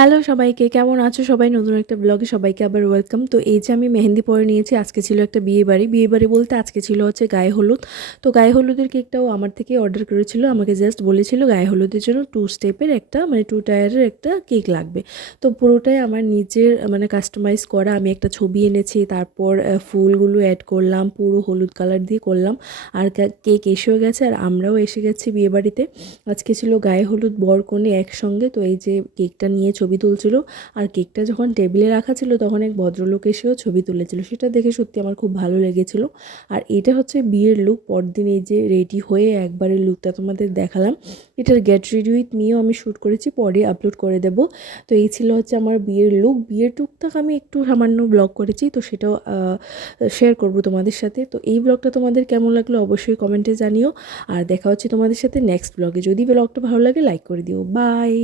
Hello সবাইকে, কেমন আছো সবাই? নতুন একটা ব্লগে সবাইকে আবার ওয়েলকাম। তো এই যে আমি মেহেন্দি পরে নিয়েছি, আজকে ছিল একটা বিয়েবাড়ি বলতে আজকে ছিল হচ্ছে গায়ে হলুদ। তো গায়ে হলুদের কেকটাও আমার থেকে অর্ডার করেছিল, আমাকে জাস্ট বলেছিল গায়ে হলুদের জন্য 2 স্টেপের একটা মানে 2 টায়ারের একটা কেক লাগবে। তো পুরোটাই আমার নিজের মানে কাস্টমাইজ করা। আমি একটা ছবি এনেছি, তারপর ফুলগুলো অ্যাড করলাম, পুরো হলুদ কালার দিয়ে করলাম। আর কেক এসেও গেছে আর আমরাও এসে গেছি বিয়েবাড়িতে। আজকে ছিল গায়ে হলুদ, বর কনে একসঙ্গে। তো এই যে কেকটা নিয়ে ছবি তুলছিল, আর কেকটা যখন টেবিলে রাখা ছিল তখন এক ভদ্রলোক এসেও ছবি তুলেছিল। সেটা দেখে সত্যি আমার খুব ভালো লেগেছিল। আর এটা হচ্ছে বিয়ের লুক। পরদিন এই যে রেডি হয়ে একবারে লুকটা তোমাদের দেখালাম। এটার গেট রেডি উইথ নিয়েও আমি শ্যুট করেছি, পরে আপলোড করে দেব। তো এই ছিল হচ্ছে আমার বিয়ের লুক। বিয়ের টুকটাক আমি একটু সামান্য ব্লগ করেছি, তো সেটাও শেয়ার করব তোমাদের সাথে। তো এই ব্লগটা তোমাদের কেমন লাগলো অবশ্যই কমেন্টে জানিও। আর দেখা হচ্ছে তোমাদের সাথে নেক্সট ব্লগে। যদি ব্লগটা ভালো লাগে লাইক করে দিও। বাই।